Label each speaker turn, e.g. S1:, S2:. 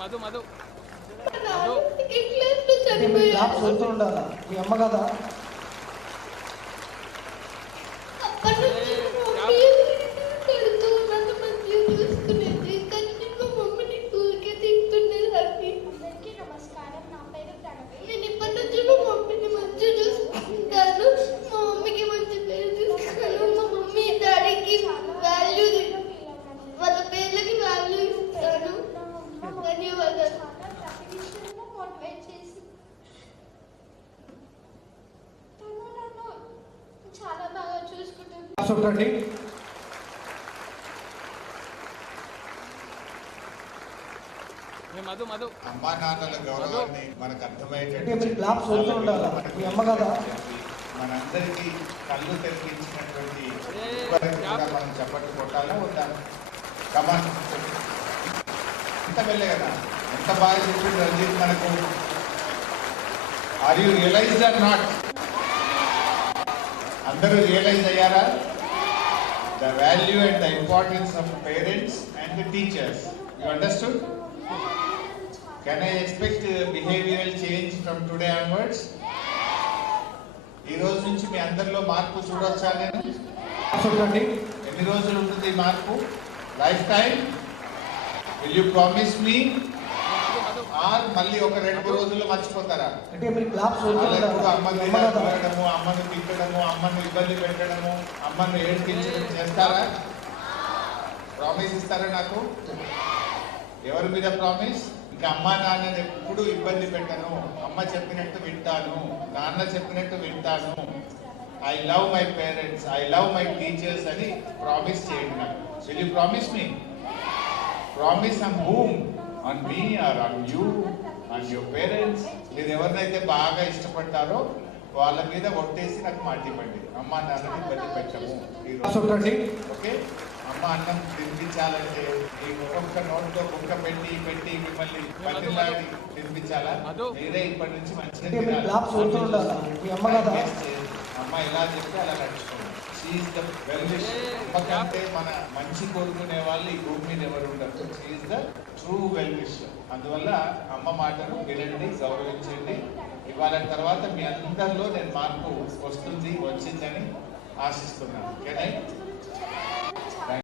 S1: మధు మధు.
S2: చదువుతూ ఉండాలా? మీ అమ్మ కదా?
S3: మోటివేట్ చేసి తను నన్ను చాలా బాగా చూసుకుంటుంది
S1: మధు మధు.
S4: అమ్మా నాన్నల గౌరవాన్ని మనకు
S2: కదా?
S4: మనందరికీ కళ్ళు తెరిపించినటువంటి. మనం చెప్పట్టు కొట్టాలా వద్దా కమాన్ ఎంత వెళ్ళే కదా? ఎంత బాగా చెప్పింది రంజిత్ మనకు? Are you realise or not అందరూ రియలైజ్ అయ్యారా? The value and the importance of parents and the teachers you understood can I expect behavioural change from today onwards ఈ రోజు నుంచి మీ అందరిలో మార్పు చూడొచ్చా నేను?
S2: ఒకటి
S4: ఎన్ని రోజులు ఉంటుంది మార్పు? Lifetime will you promise me or మళ్ళీ ఒక రెండు రోజుల్లో మర్చిపోతారా?
S2: అంటే మీరు క్లాప్ చదువుతూ
S4: వాళ్ళు ఎప్పుడు
S2: ఉండాలా
S4: అమ్మని తిరగడము అమ్మను తిట్టడము అమ్మను ఇబ్బంది పెట్టడము అమ్మను ఏడ్పించడం చేస్తారా? ప్రామిస్ ఇస్తారా నాకు? ఎవరి మీద ప్రామిస్ ఇంకా అమ్మ నాన్నని ఎప్పుడు ఇబ్బంది పెట్టను. అమ్మ చెప్పినట్టు వింటాను. నాన్న చెప్పినట్టు వింటాను. I love my parents I love my teachers అని ప్రామిస్ చేయండి నాకు. Will you promise me promise on whom on me or on you on your parents మీరు ఎవరినైతే బాగా ఇష్టపడతారో వాళ్ళ మీద ఒట్టేసి నాకు మాట ఇవ్వండి. అమ్మ నాన్నని ఇబ్బంది పెట్టము. ఓకే? అమ్మ అన్నం తినిపించాలంటే ఈ ఒక్కొక్క నోట్లో బుక్క పెట్టి పెట్టి మిమ్మల్ని తినిపించాలా. మీరే ఇప్పటి నుంచి మంచిగా
S2: అమ్మ
S4: ఇలా చెప్తే అలా నడుచుకోండి షీఈస్ ద వెల్ మన మంచి కోరుకునే వాళ్ళు ఈ భూమి మీద ఎవరు ఉండరు. షీఈస్ ద ట్రూ వెల్ అందువల్ల అమ్మ మాటను వినండి గౌరవించండి. ఇవాళ తర్వాత మీ అందరిలో నేను మార్పు వస్తుంది వచ్చిందని ఆశిస్తున్నాను. ఓకేనా